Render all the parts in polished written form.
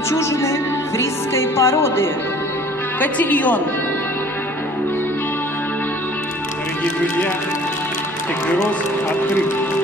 жемчужины фрисской породы. Котильон. Дорогие друзья, склероз открыт.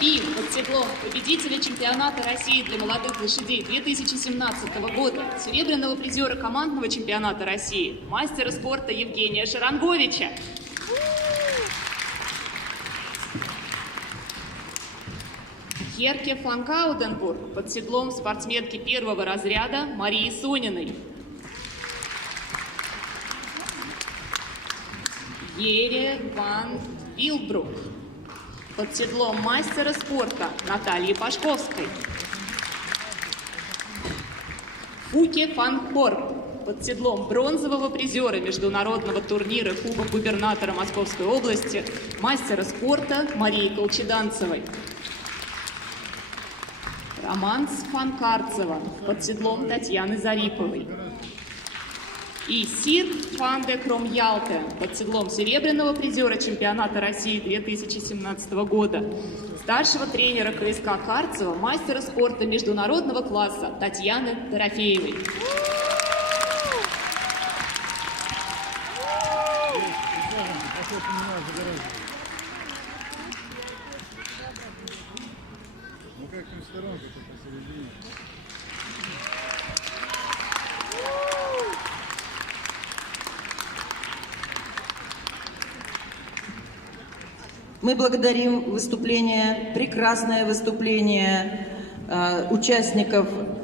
Би под седлом победителя чемпионата России для молодых лошадей 2017 года, серебряного призера командного чемпионата России, мастера спорта Евгения Шаранговича. Херке фан Кауденбург под седлом спортсменки первого разряда Марии Сониной. Ере ван Вилбрук под седлом мастера спорта Натальи Пашковской. Фуке фан Хорп под седлом бронзового призера международного турнира Кубок губернатора Московской области, мастера спорта Марии Колчеданцевой. Романс фан Карцева под седлом Татьяны Зариповой. И Сир фан де Кромялте под седлом серебряного призера чемпионата России 2017 года, старшего тренера КСК Карцева, мастера спорта международного класса Татьяны Дорофеевой. Ну как им сторонка-то посередине? Мы благодарим прекрасное выступление участников